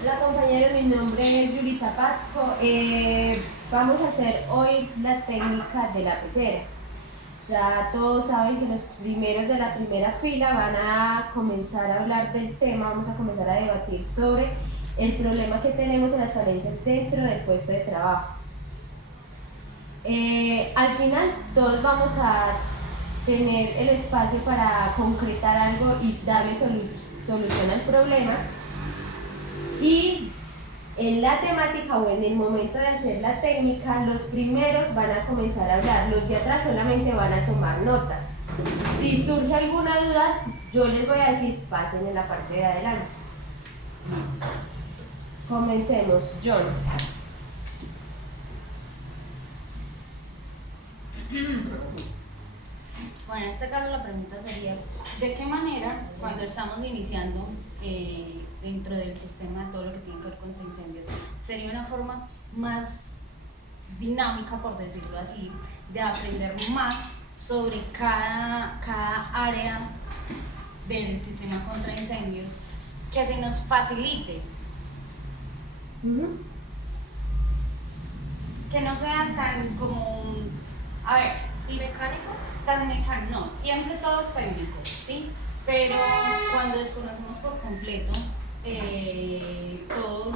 Hola compañeros, mi nombre es Yulita Pasco. Vamos a hacer hoy la técnica de la pecera. Ya todos saben que los primeros de la primera fila van a comenzar a hablar del tema, vamos a comenzar a debatir sobre el problema que tenemos en las falencias dentro del puesto de trabajo. Al final todos vamos a tener el espacio para concretar algo y darle solución al problema. Y en la temática o en el momento de hacer la técnica, los primeros van a comenzar a hablar, los de atrás solamente van a tomar nota. Si surge alguna duda, yo les voy a decir, pasen en la parte de adelante. Listo. Comencemos. John. Bueno, en este caso la pregunta sería, ¿de qué manera cuando estamos iniciando dentro del sistema de todo lo que tiene que ver contra incendios, sería una forma más dinámica, por decirlo así, de aprender más sobre cada área del sistema contra incendios que se nos facilite? Que no sean tan como, a ver, ¿Sí mecánico? tan mecánico, no, siempre todo es técnico, ¿sí? Pero cuando desconocemos por completo todo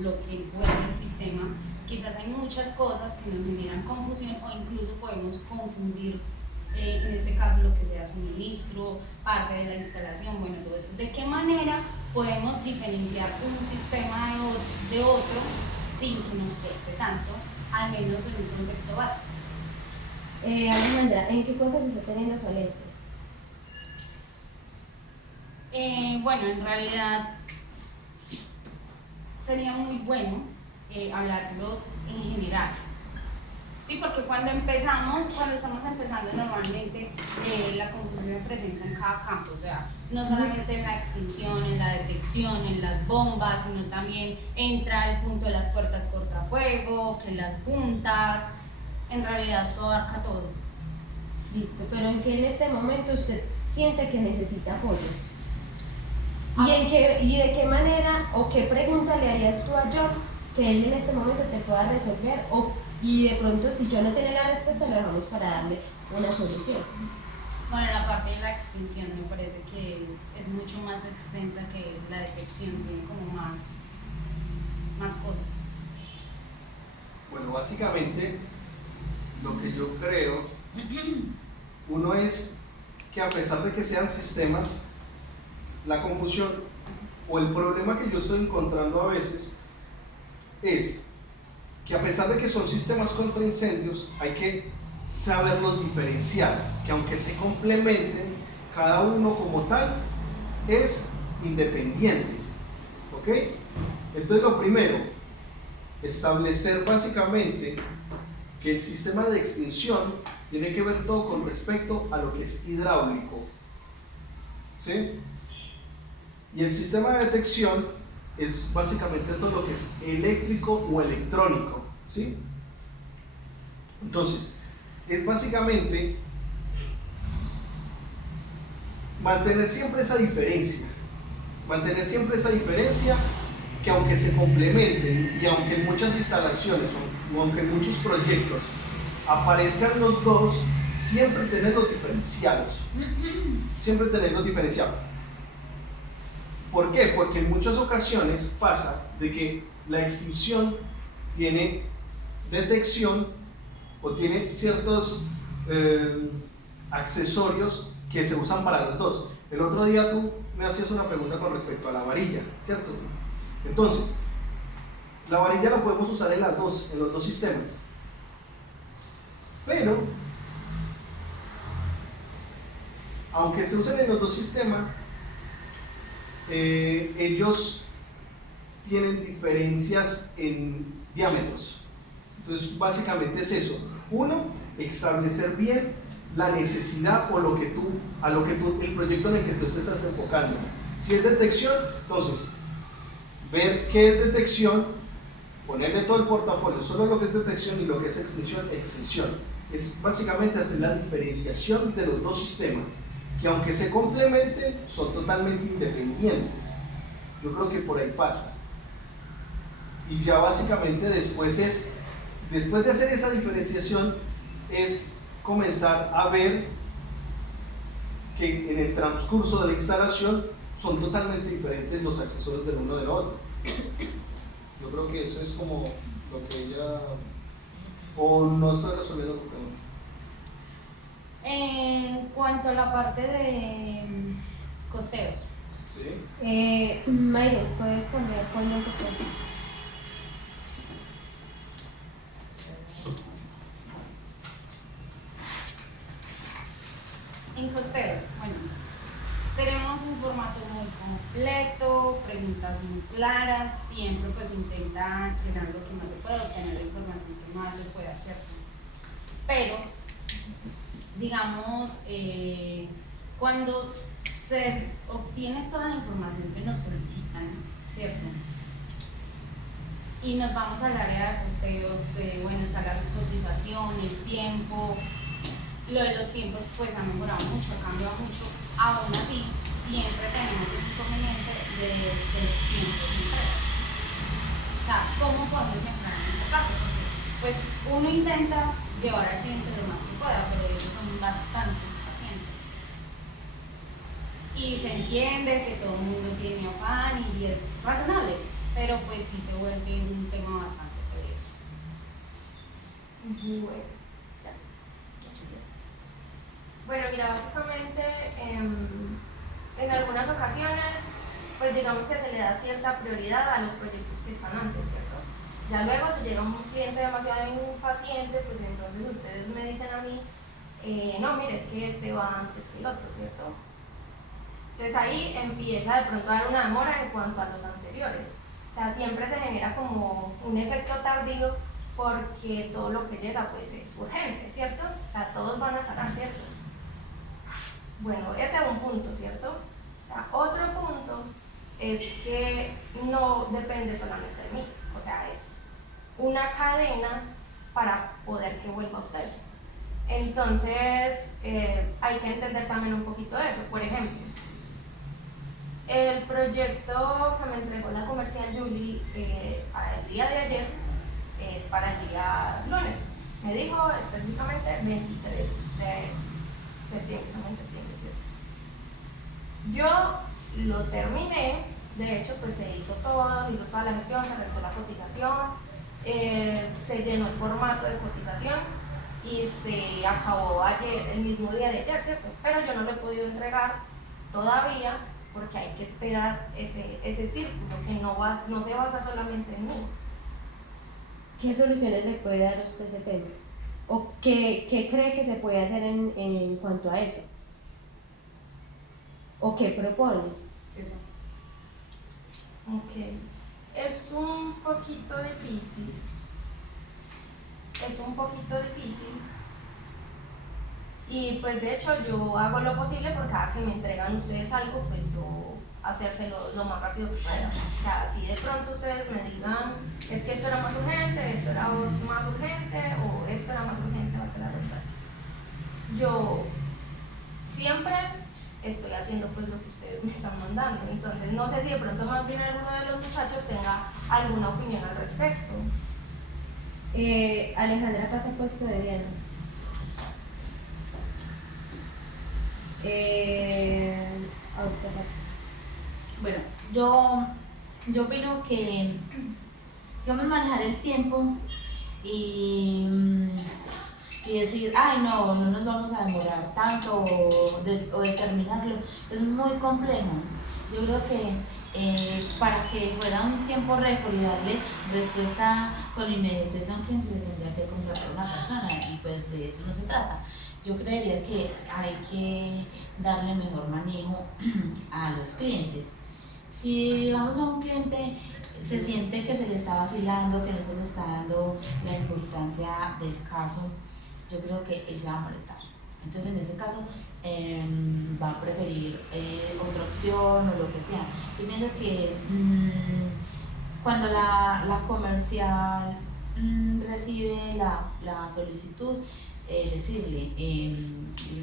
lo que envuelve el sistema, quizás hay muchas cosas que nos generan confusión o incluso podemos confundir, en este caso, lo que sea suministro, parte de la instalación, bueno, todo eso. ¿De qué manera podemos diferenciar un sistema de otro sin que nos cueste tanto, al menos en un concepto básico? Alejandra, ¿en qué cosas está teniendo falencias? Bueno, en realidad sería muy bueno hablarlo en general. Sí, porque cuando estamos empezando normalmente la confusión se presenta en cada campo, o sea, no solamente en la extinción, en la detección, en las bombas, sino también entra el punto de las puertas cortafuego, que las juntas, en realidad esto abarca todo. Listo, pero ¿en qué en este momento usted siente que necesita apoyo? ¿Y de qué manera o qué pregunta le harías tú a John que él en este momento te pueda resolver? Y de pronto, si yo no tiene la respuesta, lo dejamos para darle una solución. Bueno, la parte de la extinción me parece que es mucho más extensa que la detección, tiene como más cosas. Bueno, básicamente lo que yo creo, uno es que a pesar de que sean sistemas, la confusión o el problema que yo estoy encontrando a veces es que a pesar de que son sistemas contra incendios, hay que saberlos diferenciar, que aunque se complementen, cada uno como tal es independiente, ¿ok? Entonces lo primero, establecer básicamente que el sistema de extinción tiene que ver todo con respecto a lo que es hidráulico, ¿sí? Y el sistema de detección es básicamente todo lo que es eléctrico o electrónico, ¿sí? Entonces, es básicamente mantener siempre esa diferencia, que aunque se complementen y aunque en muchas instalaciones o aunque en muchos proyectos aparezcan los dos, siempre tenerlos diferenciados, ¿Por qué? Porque en muchas ocasiones pasa de que la extinción tiene detección o tiene ciertos accesorios que se usan para los dos. El otro día tú me hacías una pregunta con respecto a la varilla, ¿cierto? Entonces, la varilla la podemos usar en los dos sistemas. Pero, aunque se usen en los dos sistemas, ellos tienen diferencias en diámetros. Entonces, básicamente es eso. Uno, establecer bien la necesidad o el proyecto en el que tú te estás enfocando. Si es detección, entonces, ver qué es detección, ponerle todo el portafolio, solo lo que es detección y lo que es extinción, extinción. Es básicamente hacer la diferenciación de los dos sistemas, que aunque se complementen, son totalmente independientes. Yo creo que por ahí pasa. Y ya básicamente después de hacer esa diferenciación, es comenzar a ver que en el transcurso de la instalación son totalmente diferentes los accesorios del uno del otro. Yo creo que eso es como lo que ella... o no estoy resolviendo tu pregunta. En cuanto a la parte de costeos, ¿Sí? Mayra, ¿puedes cambiar con lo que te... en costeos, bueno, tenemos un formato muy completo, preguntas muy claras, siempre pues intenta llenar lo que más se puede, obtener la información que más se puede hacer. Pero, digamos, cuando se obtiene toda la información que nos solicitan, ¿cierto? Y nos vamos al área de costeos, bueno, está la cotización, el tiempo. Lo de los tiempos pues ha mejorado mucho, ha cambiado mucho. Aún así, siempre tenemos el inconveniente de los tiempos de entrega. O sea, ¿cómo podemos mejorar en esta parte? Porque pues uno intenta llevar al cliente lo más que pueda, pero ellos son bastante pacientes. Y se entiende que todo el mundo tiene afán y es razonable, pero pues sí se vuelve un tema bastante tedioso. Bueno, ya. Bueno, mira, básicamente en algunas ocasiones, pues digamos que se le da cierta prioridad a los proyectos que están antes, ¿cierto? Ya luego si llega un cliente demasiado impaciente, pues entonces ustedes me dicen a mí, no, mire, es que este va antes que el otro, ¿cierto? Entonces ahí empieza de pronto a dar una demora en cuanto a los anteriores. O sea, siempre se genera como un efecto tardío porque todo lo que llega pues es urgente, ¿cierto? O sea, todos van a sacar, ¿cierto? Bueno, ese es un punto, ¿cierto? O sea, otro punto es que no depende solamente de mí, o sea, es una cadena para poder que vuelva usted. Entonces, hay que entender también un poquito de eso. Por ejemplo, el proyecto que me entregó la comercial Julie el día de ayer es para el día lunes. Me dijo específicamente 23 de septiembre, estamos en septiembre, ¿cierto? Yo lo terminé, de hecho pues se hizo toda la gestión, se realizó la cotización, se llenó el formato de cotización y se acabó ayer, el mismo día de ayer, ¿cierto? Pero yo no lo he podido entregar todavía porque hay que esperar ese círculo que no se basa solamente en mí. ¿Qué soluciones le puede dar a usted ese tema? ¿O qué cree que se puede hacer en cuanto a eso? ¿O qué propone? Ok, es un poquito difícil. Y pues de hecho yo hago lo posible por cada que me entregan ustedes algo, pues yo hacérselo lo más rápido que pueda. O sea, si de pronto ustedes me digan, es que esto era más urgente, esto era más urgente, o esto era más urgente, va a quedar fácil. Yo siempre estoy haciendo pues lo que ustedes me están mandando. Entonces no sé si de pronto más bien alguno de los muchachos tenga alguna opinión al respecto. Alejandra pasa puesto de Diana. Ahorita pasa. Bueno, yo opino que digamos manejar el tiempo y decir, ay no nos vamos a demorar tanto o determinarlo, es muy complejo. Yo creo que para que fuera un tiempo récord y darle respuesta con inmediatez a un cliente se tendría que contratar a una persona y pues de eso no se trata. Yo creería que hay que darle mejor manejo a los clientes. Si digamos a un cliente se siente que se le está vacilando, que no se le está dando la importancia del caso, yo creo que él se va a molestar. Entonces en ese caso va a preferir otra opción o lo que sea. Yo pienso que cuando la comercial recibe la solicitud, decirle,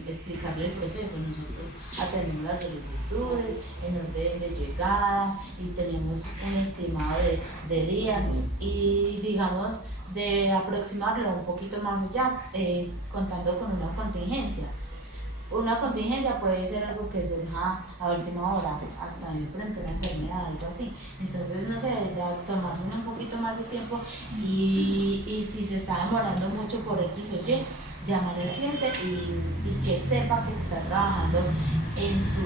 explicarle el proceso. Nosotros atendemos las solicitudes en orden de llegada y tenemos un estimado de días y digamos de aproximarlo un poquito más allá, contando con una contingencia. Una contingencia puede ser algo que surja a última hora, hasta de pronto una enfermedad, algo así. Entonces, no sé, de tomarse un poquito más de tiempo y si se está demorando mucho por X o Y, llamar al cliente y que él sepa que se está trabajando en su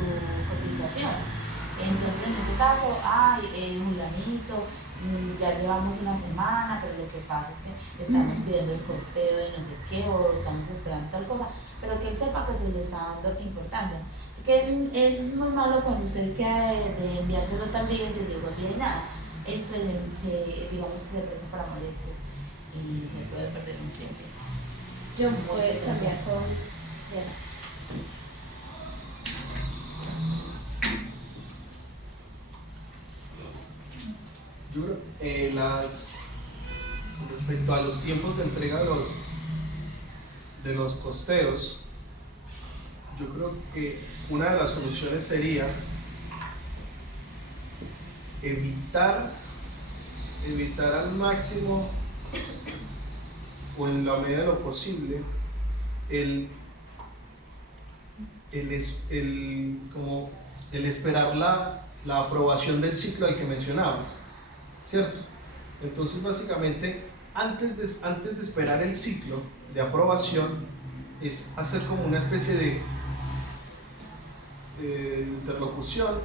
cotización. Entonces, en este caso, Julianito, ya llevamos una semana, pero lo que pasa es que estamos pidiendo el costeo de no sé qué o estamos esperando tal cosa, pero que él sepa que se le está dando importancia. Que es muy malo cuando usted queda de enviárselo también y se llegó aquí de nada. Eso digamos que le presta para molestias y se puede perder un tiempo. Yo puedo cambiar con... Yo creo con respecto a los tiempos de entrega de los costeos, yo creo que una de las soluciones sería evitar al máximo o en la medida de lo posible el esperar la aprobación del ciclo al que mencionabas, ¿cierto? Entonces básicamente antes de esperar el ciclo de aprobación es hacer como una especie de interlocución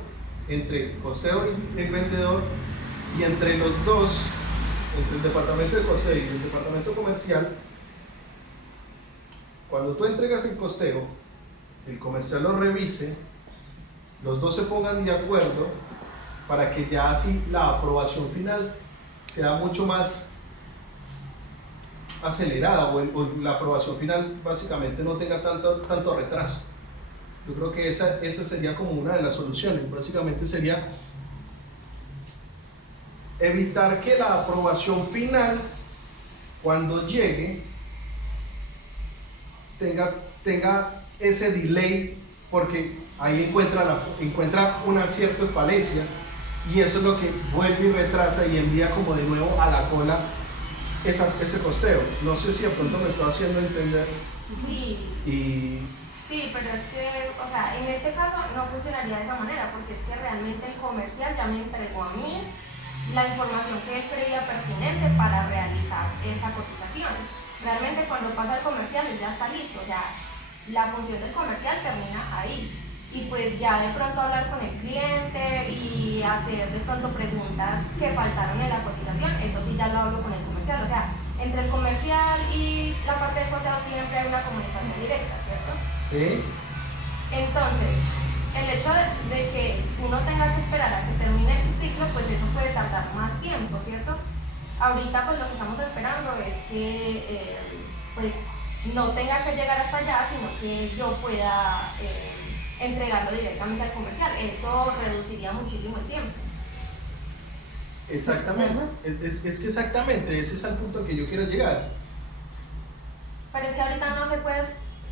entre el costeo y el vendedor y entre los dos, entre el departamento de costeo y el departamento comercial. Cuando tú entregas el costeo, el comercial lo revise, los dos se pongan de acuerdo para que ya así la aprobación final sea mucho más acelerada o la aprobación final básicamente no tenga tanto retraso. Yo creo que esa sería como una de las soluciones. Básicamente sería evitar que la aprobación final, cuando llegue, tenga ese delay, porque ahí encuentra unas ciertas falencias y eso es lo que vuelve y retrasa y envía como de nuevo a la cola ese costeo. No sé si de pronto me estoy haciendo entender. Sí, pero es que, o sea, en este caso no funcionaría de esa manera, porque es que realmente el comercial ya me entregó a mí la información que él creía pertinente para realizar esa cotización. Realmente cuando pasa el comercial él ya está listo, o sea, la función del comercial termina ahí. Y pues ya de pronto hablar con el cliente y hacer de pronto preguntas que faltaron en la cotización, eso sí ya lo hablo con el comercial. O sea, entre el comercial y la parte de costeo siempre hay una comunicación directa, ¿cierto? Sí. Entonces, el hecho de que uno tenga que esperar a que termine el ciclo, pues eso puede tardar más tiempo, ¿cierto? Ahorita pues lo que estamos esperando es que pues no tenga que llegar hasta allá, sino que yo pueda entregarlo directamente al comercial. Eso reduciría muchísimo el tiempo. Exactamente. Es que exactamente ese es el punto al que yo quiero llegar. Pero es que ahorita no se puede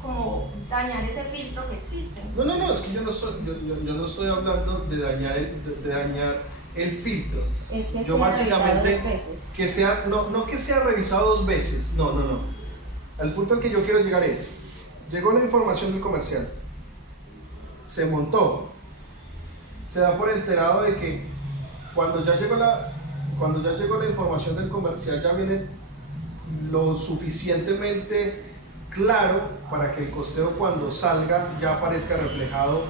como dañar ese filtro que existe. No, es que yo no estoy hablando de dañar el filtro. Es que Yo sea básicamente revisado 2 veces. que sea, no que sea revisado 2 veces, no. El punto al que yo quiero llegar es, llegó la información del comercial, se montó, se da por enterado de que cuando ya llegó la información del comercial ya viene lo suficientemente claro para que el costeo cuando salga ya aparezca reflejado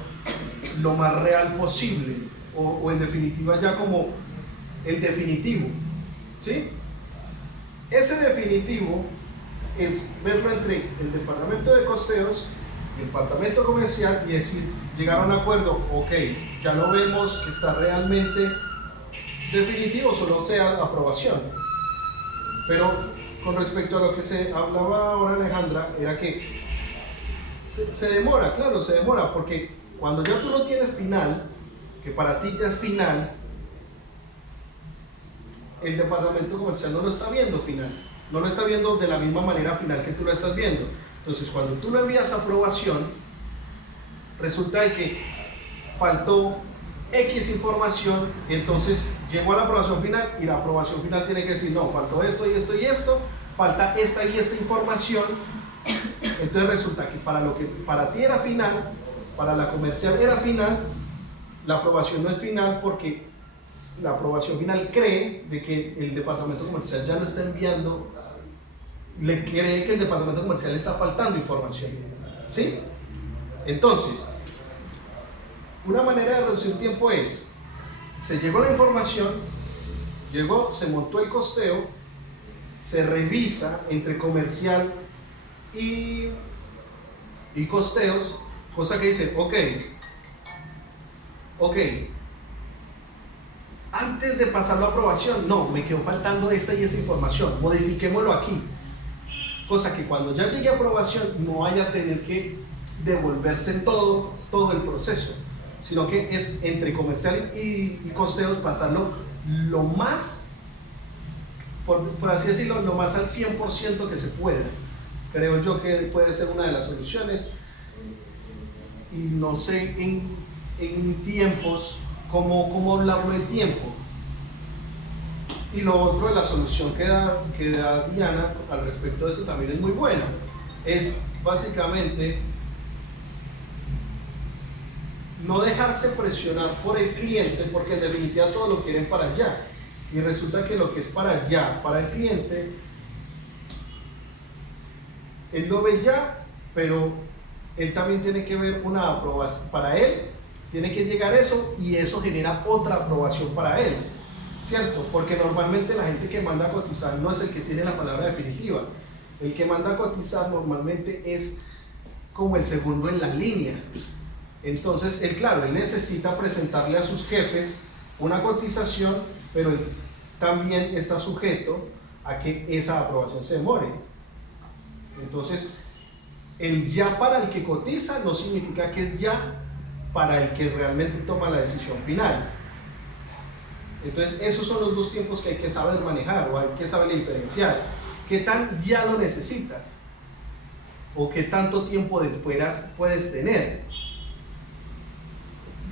lo más real posible o en definitiva ya como el definitivo, ¿sí? Ese definitivo es verlo entre el departamento de costeos y el departamento comercial y decir, llegaron a un acuerdo, ok, ya lo vemos que está realmente definitivo, solo sea aprobación. Pero con respecto a lo que se hablaba ahora Alejandra, era que se demora, claro, se demora, porque cuando ya tú lo tienes final, que para ti ya es final, el departamento comercial no lo está viendo final, no lo está viendo de la misma manera final que tú lo estás viendo. Entonces, cuando tú lo envías a aprobación, resulta de que faltó X información, entonces llegó a la aprobación final y la aprobación final tiene que decir, no, faltó esto y esto y esto, falta esta y esta información. Entonces resulta que para lo que para ti era final, para la comercial era final, la aprobación no es final porque la aprobación final cree de que el departamento comercial ya lo está enviando, le cree que el departamento comercial le está faltando información, ¿sí? Entonces, una manera de reducir tiempo es, se llegó la información, llegó, se montó el costeo, se revisa entre comercial y costeos, cosa que dice, ok, antes de pasarlo a aprobación, no, me quedó faltando esta y esta información, modifiquémoslo aquí, cosa que cuando ya llegue a aprobación no vaya a tener que devolverse en todo el proceso, sino que es entre comercial y costeos pasarlo lo más, por así decirlo, lo más al 100% que se pueda. Creo yo que puede ser una de las soluciones, y no sé en tiempos cómo hablarlo de tiempo. Y lo otro de la solución que da Diana al respecto de eso también es muy buena, es básicamente no dejarse presionar por el cliente, porque en definitiva todo lo quieren para allá, y resulta que lo que es para allá, para el cliente, él lo ve ya, pero él también tiene que ver una aprobación para él, tiene que llegar eso, y eso genera otra aprobación para él, ¿cierto? Porque normalmente la gente que manda a cotizar no es el que tiene la palabra definitiva, el que manda a cotizar normalmente es como el segundo en la línea. Entonces, él necesita presentarle a sus jefes una cotización, pero él también está sujeto a que esa aprobación se demore. Entonces, el ya para el que cotiza no significa que es ya para el que realmente toma la decisión final. Entonces, esos son los dos tiempos que hay que saber manejar, o hay que saber diferenciar. ¿Qué tan ya lo necesitas? ¿O qué tanto tiempo después puedes tener?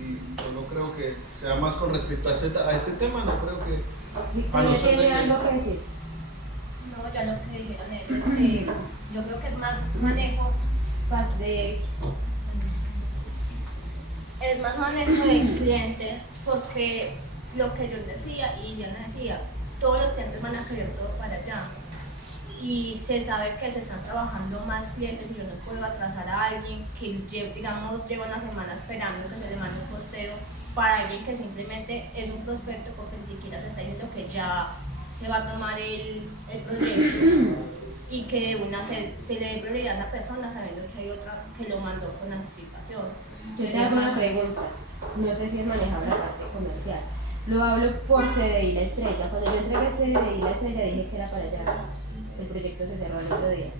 Y yo no creo que sea más con respecto a este tema, no creo que... Victoria tiene algo que decir. No, ya lo que dijeron ellos, yo creo que es más manejo del cliente, porque lo que yo decía y yo decía, todos los clientes van a querer todo para allá, y se sabe que se están trabajando más clientes y yo no puedo atrasar a alguien que lleva una semana esperando que se le mande un costeo para alguien que simplemente es un prospecto, porque ni siquiera se está diciendo que ya se va a tomar el proyecto, y que de una se le dé prioridad a esa persona sabiendo que hay otra que lo mandó con anticipación. Yo te hago una pregunta, no sé si es manejable la parte comercial. Lo hablo por CDI La Estrella. Cuando yo entregué CDI La Estrella dije que era para allá. El proyecto se cerró el otro día.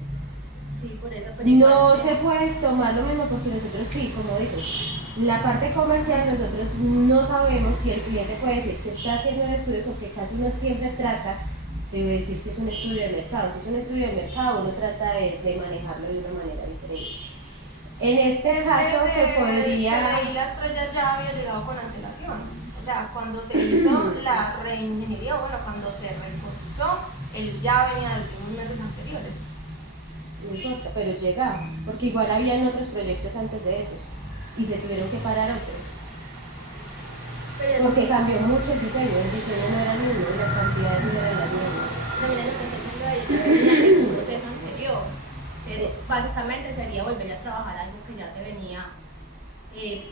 Sí, por eso. Pero No igual, se puede tomar lo mismo, porque nosotros sí, como dices, la parte comercial nosotros no sabemos si el cliente puede decir que está haciendo un estudio, porque casi no siempre trata de decir si es un estudio de mercado. Si es un estudio de mercado, uno trata de manejarlo de una manera diferente. En este caso se podría... CDI La Estrella ya había llegado con antelación. O sea, cuando se hizo la reingeniería, cuando se recotizó, él ya venía de unos meses anteriores. No importa, pero llega, porque igual habían otros proyectos antes de esos y se tuvieron que parar otros. Pero Porque cambió mucho el diseño no era el mismo, y las cantidades no eran las mismas. pero mira lo que estoy diciendo ahí, ya venía de un proceso anterior. Básicamente sería volver a trabajar algo que ya se venía.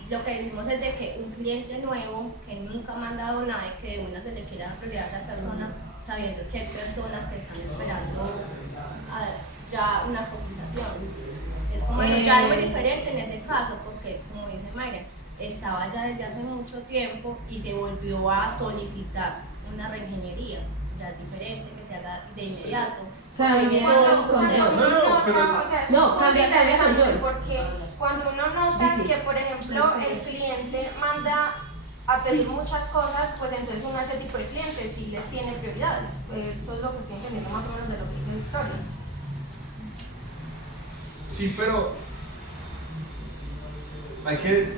Lo que decimos es de que un cliente nuevo que nunca ha mandado nada y que de una se le quiera prioridad a esa persona, sabiendo que hay personas que están esperando ya una cotización. Es como ya algo diferente en ese caso, porque como dice Mayra, estaba ya desde hace mucho tiempo y se volvió a solicitar una reingeniería. Ya es diferente que se haga de inmediato. Cambia Cuando con uno John. nota, o sea, es No, un cambia punto con interesante, John. porque cuando uno nota Sí, sí. que, por ejemplo, el cliente manda a pedir muchas cosas, pues entonces uno a ese tipo de clientes sí les tiene prioridades. Eso es lo que estoy entendiendo más o menos de lo que dice Victoria. Sí, pero hay que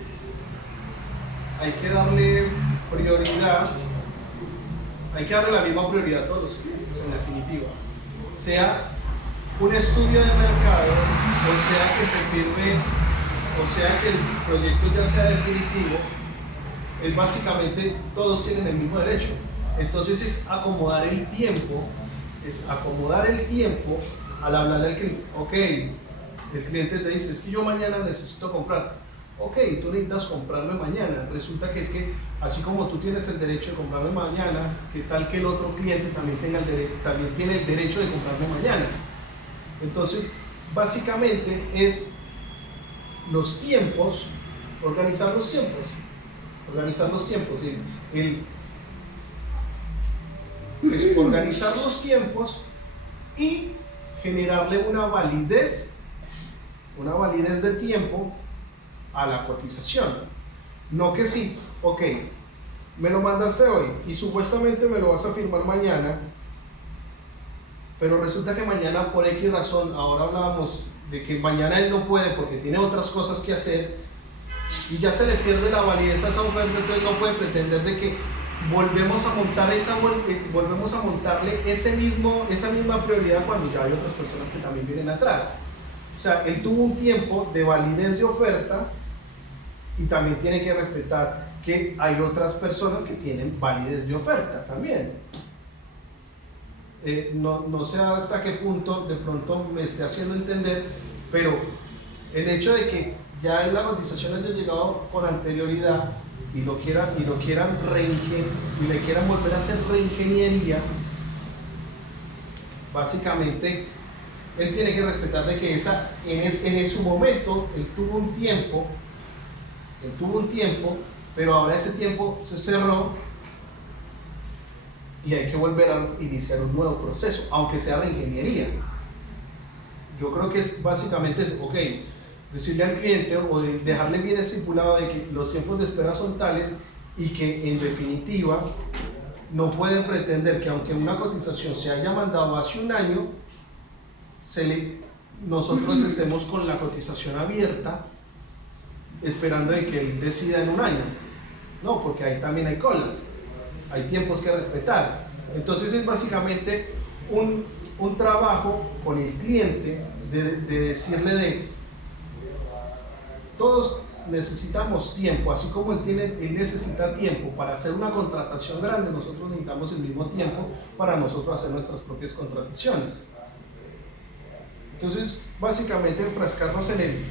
darle prioridad, hay que darle la misma prioridad a todos los clientes en definitiva. Sea un estudio de mercado, o sea que se firme, o sea que el proyecto ya sea definitivo, es básicamente todos tienen el mismo derecho. Entonces es acomodar el tiempo al hablarle al cliente. Ok, el cliente te dice, es que yo mañana necesito comprar. Ok, tú necesitas comprarme mañana. Resulta que es que así como tú tienes el derecho de comprarme mañana, ¿qué tal que el otro cliente también tiene el derecho de comprarme mañana? Entonces, básicamente es los tiempos, organizar los tiempos, ¿sí? Es organizar los tiempos y generarle una validez de tiempo a la cotización. No que sí, ok, me lo mandaste hoy y supuestamente me lo vas a firmar mañana, pero resulta que mañana por X razón, ahora hablábamos de que mañana él no puede porque tiene otras cosas que hacer y ya se le pierde la validez a esa oferta, entonces no puede pretender de que volvemos a montarle esa misma prioridad cuando ya hay otras personas que también vienen atrás. O sea, él tuvo un tiempo de validez de oferta y también tiene que respetar que hay otras personas que tienen validez de oferta también. No sé hasta qué punto de pronto me esté haciendo entender, pero el hecho de que ya la cotización haya llegado con anterioridad y le quieran volver a hacer reingeniería, básicamente él tiene que respetar de que en su momento él tuvo un tiempo, pero ahora ese tiempo se cerró y hay que volver a iniciar un nuevo proceso, aunque sea reingeniería. Yo creo que es básicamente eso, ok, decirle al cliente o dejarle bien estipulado de que los tiempos de espera son tales y que en definitiva no pueden pretender que aunque una cotización se haya mandado hace un año, nosotros estemos con la cotización abierta esperando de que él decida en un año. No, porque ahí también hay colas, hay tiempos que respetar. Entonces es básicamente un trabajo con el cliente de decirle todos necesitamos tiempo, así como él necesita tiempo para hacer una contratación grande, nosotros necesitamos el mismo tiempo para nosotros hacer nuestras propias contrataciones. Entonces, básicamente enfrascarnos en el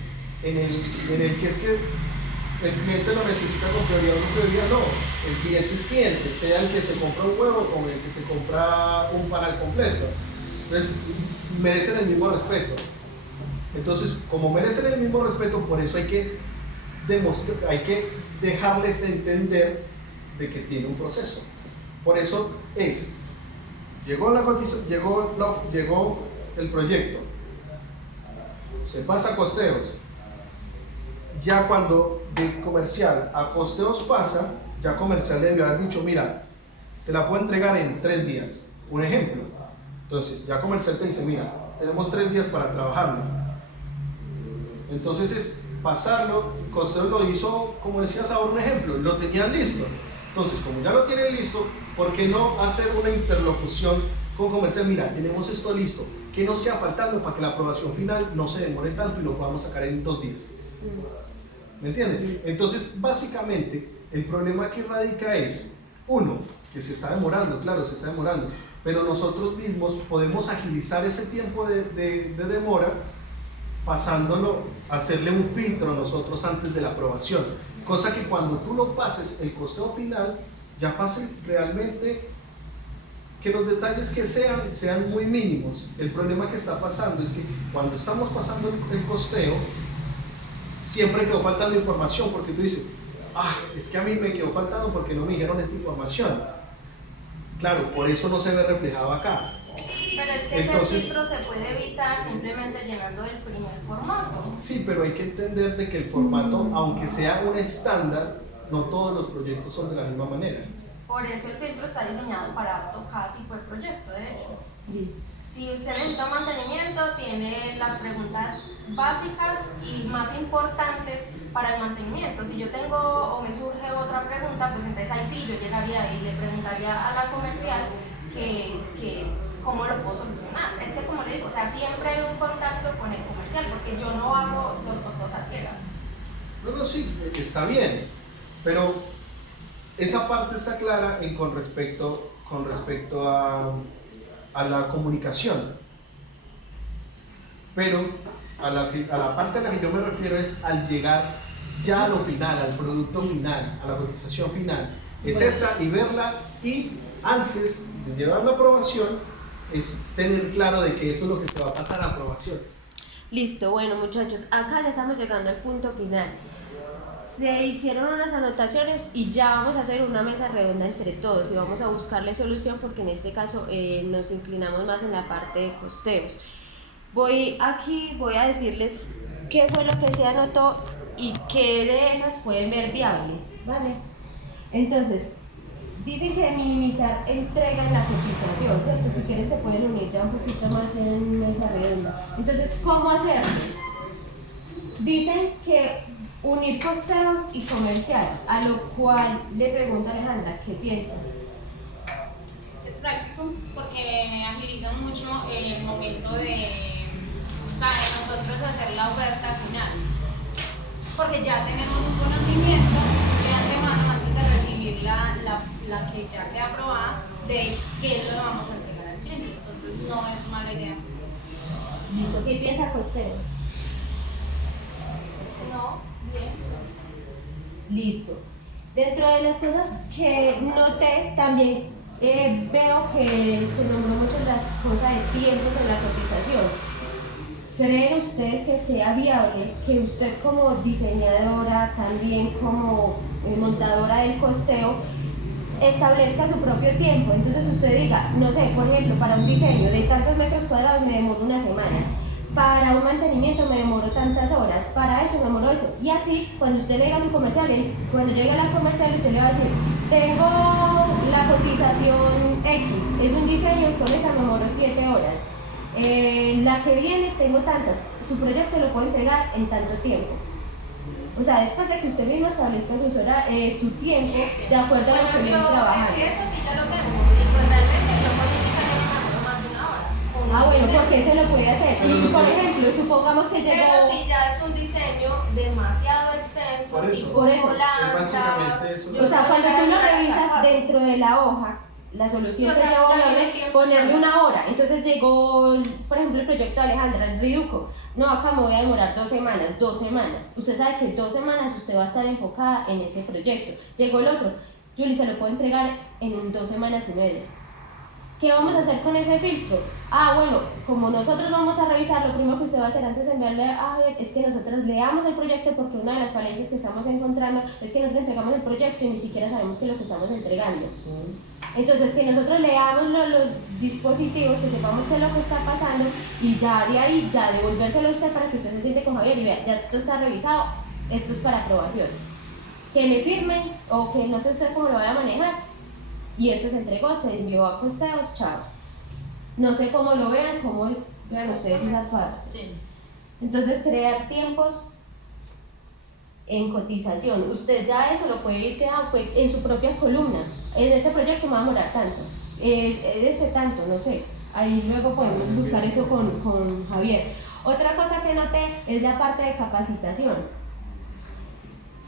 que es que el cliente lo necesita con prioridad o no prioridad, no. El cliente es cliente, sea el que te compra un huevo o el que te compra un panal completo. Entonces, merecen el mismo respeto. Entonces, como merecen el mismo respeto, por eso hay que dejarles entender de que tiene un proceso. Por eso llegó el proyecto, se pasa a costeos. Ya cuando de comercial a costeos pasa, ya comercial le debió haber dicho, mira, te la puedo entregar en 3 días. Un ejemplo. Entonces, ya comercial te dice, mira, tenemos 3 días para trabajarlo. Entonces es pasarlo, costeos lo hizo, como decías ahora, un ejemplo, lo tenían listo. Entonces, como ya lo tienen listo, ¿por qué no hacer una interlocución con comercial? Mira, tenemos esto listo, ¿qué nos queda faltando para que la aprobación final no se demore tanto y lo podamos sacar en 2 días? ¿Me entiendes? Entonces, básicamente, el problema que radica es, uno, que se está demorando, claro, se está demorando, pero nosotros mismos podemos agilizar ese tiempo de demora pasándolo, hacerle un filtro nosotros antes de la aprobación, cosa que cuando tú lo pases, el costeo final, ya pase realmente, que los detalles que sean muy mínimos. El problema que está pasando es que cuando estamos pasando el costeo, siempre quedó faltando información, porque tú dices, es que a mí me quedó faltando porque no me dijeron esta información. Claro, por eso no se ve reflejado acá. Pero es que ese filtro se puede evitar simplemente llenando el primer formato. Sí, pero hay que entender de que el formato, aunque sea un estándar, no todos los proyectos son de la misma manera. Por eso el filtro está diseñado para cada tipo de proyecto, de hecho. Listo. Si usted necesita mantenimiento, tiene las preguntas básicas y más importantes para el mantenimiento. Si yo tengo o me surge otra pregunta, pues entonces ahí sí yo llegaría y le preguntaría a la comercial que cómo lo puedo solucionar. Es que como le digo, o sea, siempre hay un contacto con el comercial porque yo no hago los costos a ciegas. No, sí, está bien, pero esa parte está clara con respecto a la comunicación. Pero a la parte a la que yo me refiero es al llegar ya a lo final, al producto final, a la cotización final. Es esta y verla, y antes de llevar la aprobación es tener claro de que eso es lo que se va a pasar a aprobación. Listo, bueno muchachos, acá ya estamos llegando al punto final. Se hicieron unas anotaciones y ya vamos a hacer una mesa redonda entre todos y vamos a buscarle solución, porque en este caso nos inclinamos más en la parte de costeos. Voy a decirles qué fue lo que se anotó y qué de esas pueden ver viables, ¿vale? Entonces, dicen que minimizar entrega en la cotización, ¿cierto? Si quieren se pueden unir ya un poquito más en mesa redonda. Entonces, ¿cómo hacerlo? Dicen que unir costeos y comercial, a lo cual le pregunto a Alejandra, ¿qué piensa? Es práctico porque agiliza mucho el momento de nosotros hacer la oferta final. Porque ya tenemos un conocimiento de antemano, antes de recibir la que ya queda aprobada, de qué lo vamos a entregar al cliente. Entonces no es mala idea. Listo, ¿qué piensa costeos? No, bien. Listo. Dentro de las cosas que noté, también veo que se nombró mucho la cosa de tiempos en la cotización. ¿Creen ustedes que sea viable que usted como diseñadora, también como montadora del costeo, establezca su propio tiempo? Entonces usted diga, no sé, por ejemplo, para un diseño de tantos metros cuadrados me demoro una semana, para un mantenimiento me demoro tantas horas, para eso me demoro eso. Y así, cuando usted le diga a su comercial, cuando llegue a la comercial, usted le va a decir, tengo la cotización X, es un diseño y con esa me demoro 7 horas. La que viene tengo tantas, su proyecto lo puedo entregar en tanto tiempo. O sea, después de que usted mismo establezca su tiempo de acuerdo a lo que viene trabajando. Eso sí ya lo tengo, y pues realmente yo puedo utilizar más de una hora. Ah, bueno, porque eso lo puede hacer. Y por ejemplo, supongamos que llegó... Pero si ya es un diseño demasiado extenso, Por eso, tipo por eso. volanta, Básicamente eso. O sea, cuando tú lo revisas dentro de la hoja, la solución Sí, o te sea, llevó ya a tiene tiempo ponerle estándar. una hora. Entonces llegó, por ejemplo, el proyecto de Alejandra, el Riduco. No, acá me voy a demorar 2 semanas, 2 semanas. Usted sabe que 2 semanas usted va a estar enfocada en ese proyecto. Llegó el otro, Julie, se lo puedo entregar en 2 semanas y media. ¿Qué vamos a hacer con ese filtro? Ah, bueno, como nosotros vamos a revisar, lo primero que usted va a hacer antes de enviarle a ver es que nosotros leamos el proyecto, porque una de las falencias que estamos encontrando es que nosotros entregamos el proyecto y ni siquiera sabemos qué es lo que estamos entregando. Entonces, que nosotros leamos los dispositivos, que sepamos qué es lo que está pasando, y ya de ahí, ya devolvérselo a usted para que usted se siente con Javier y vea, ya esto está revisado, esto es para aprobación. Que le firmen, o que no sé usted cómo lo vaya a manejar, y eso se entregó, se envió a costeos, chao. No sé cómo lo vean, cómo vean ustedes esa parte. Sí. Entonces, crear tiempos en cotización. Usted ya eso lo puede ir creando en su propia columna. En este proyecto me va a demorar tanto, tanto, no sé. Ahí luego podemos buscar eso con Javier. Otra cosa que noté es la parte de capacitación.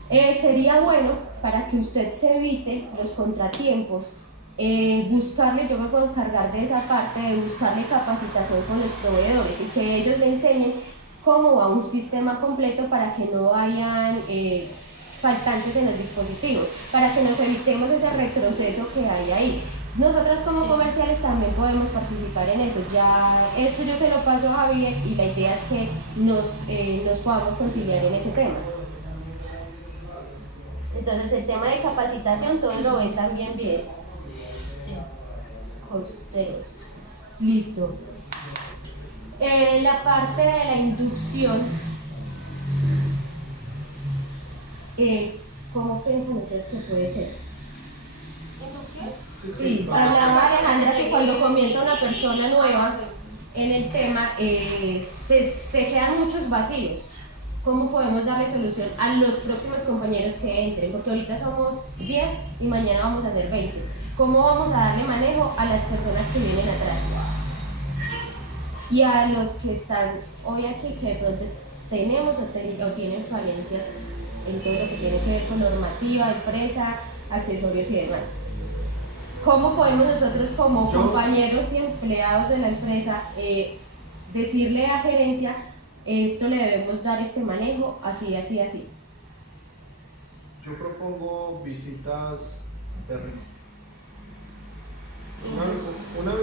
Sería bueno, para que usted se evite los contratiempos, buscarle, yo me puedo encargar de esa parte, de buscarle capacitación con los proveedores y que ellos le enseñen cómo va un sistema completo, para que no hayan faltantes en los dispositivos, para que nos evitemos ese retroceso que hay ahí. Nosotros como comerciales también podemos participar en eso. Ya eso yo se lo paso a Javier y la idea es que nos podamos conciliar en ese tema. Entonces el tema de capacitación todos lo ven también bien. Sí. Costeros. Listo. La parte de la inducción, ¿cómo piensan ustedes que puede ser? ¿Inducción? Sí, hablaba Alejandra que cuando comienza una persona nueva, en el tema, se quedan muchos vacíos. ¿Cómo podemos darle solución a los próximos compañeros que entren? Porque ahorita somos 10 y mañana vamos a ser 20. ¿Cómo vamos a darle manejo a las personas que vienen atrás? Y a los que están hoy aquí, que de pronto tenemos o tienen falencias en todo lo que tiene que ver con normativa, empresa, accesorios y demás. ¿Cómo podemos nosotros como compañeros y empleados de la empresa decirle a gerencia, esto le debemos dar este manejo, así, así, así? Yo propongo visitas a terreno. Una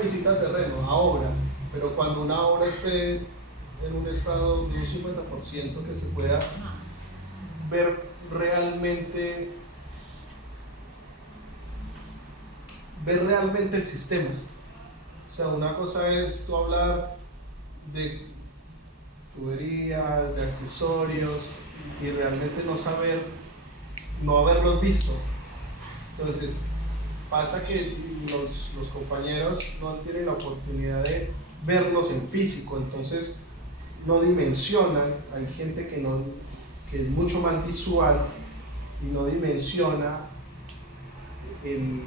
visita a terreno, a obra, pero cuando una obra esté en un estado de un 50% que se pueda ver realmente el sistema. O sea, una cosa es tú hablar de tuberías, de accesorios y realmente no haberlos visto. Entonces, pasa que los compañeros no tienen la oportunidad de verlos en físico, entonces no dimensionan. Hay gente que es mucho más visual y no dimensiona el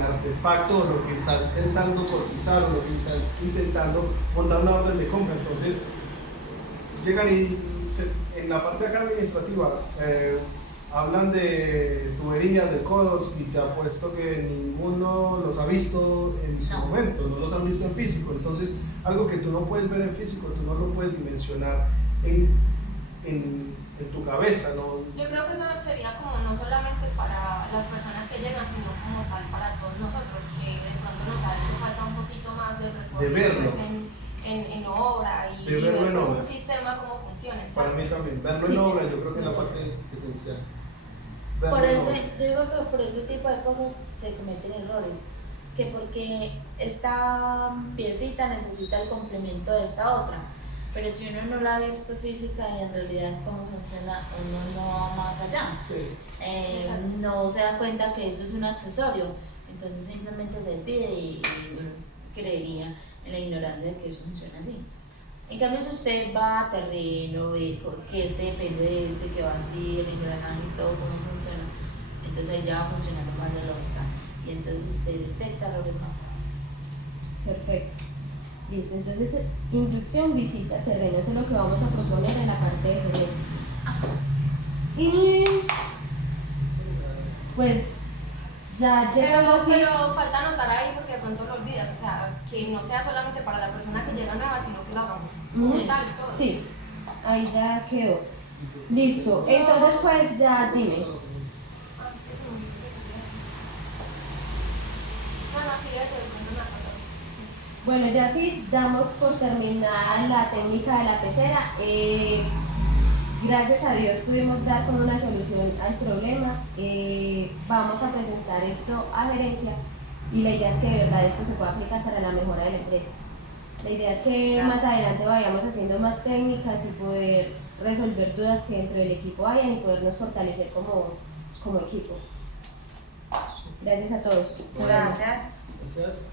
artefacto o lo que está intentando cotizar o lo que está intentando montar una orden de compra. Entonces llegan y en la parte acá administrativa hablan de tuberías, de codos, y te apuesto que ninguno los ha visto en su momento, no los han visto en físico. Entonces algo que tú no puedes ver en físico, tú no lo puedes dimensionar en tu cabeza, ¿no? Yo creo que eso sería como no solamente para las personas que llegan, sino como tal para todos nosotros, que de pronto nos hace falta un poquito más de recorrido verlo. pues, en obra y De verlo ver en pues, obra. un sistema cómo funciona. Para mí también, verlo en obra yo creo que es la parte esencial. Verlo Por en ese, obra. yo digo que por ese tipo de cosas se cometen errores, que porque esta piecita necesita el complemento de esta otra, pero si uno no la ha visto física y en realidad cómo funciona, uno no va más allá. Sí. No se da cuenta que eso es un accesorio, entonces simplemente se pide y uno creería en la ignorancia de que eso funciona así. En cambio, si usted va a terreno, ve que depende de que va así, el engranaje y todo, cómo funciona, entonces ahí ya va funcionando más la lógica y entonces usted detecta errores más fácil. Perfecto. Listo, entonces inducción, visita, terreno, eso es lo que vamos a proponer en la parte de gerencia. Y pues ya llegamos Pero falta anotar ahí porque de pronto lo olvidas, o sea, que no sea solamente para la persona que llega nueva, sino que lo hagamos como tal todo. Sí, ahí ya quedó. Listo, entonces pues ya dime. Bueno, así de pronto una cosa. Bueno, ya sí damos por terminada la técnica de la pecera. Gracias a Dios pudimos dar con una solución al problema. Vamos a presentar esto a gerencia y la idea es que de verdad esto se pueda aplicar para la mejora de la empresa. La idea es que más adelante vayamos haciendo más técnicas y poder resolver dudas que dentro del equipo hayan y podernos fortalecer como equipo. Gracias a todos. Gracias. Gracias.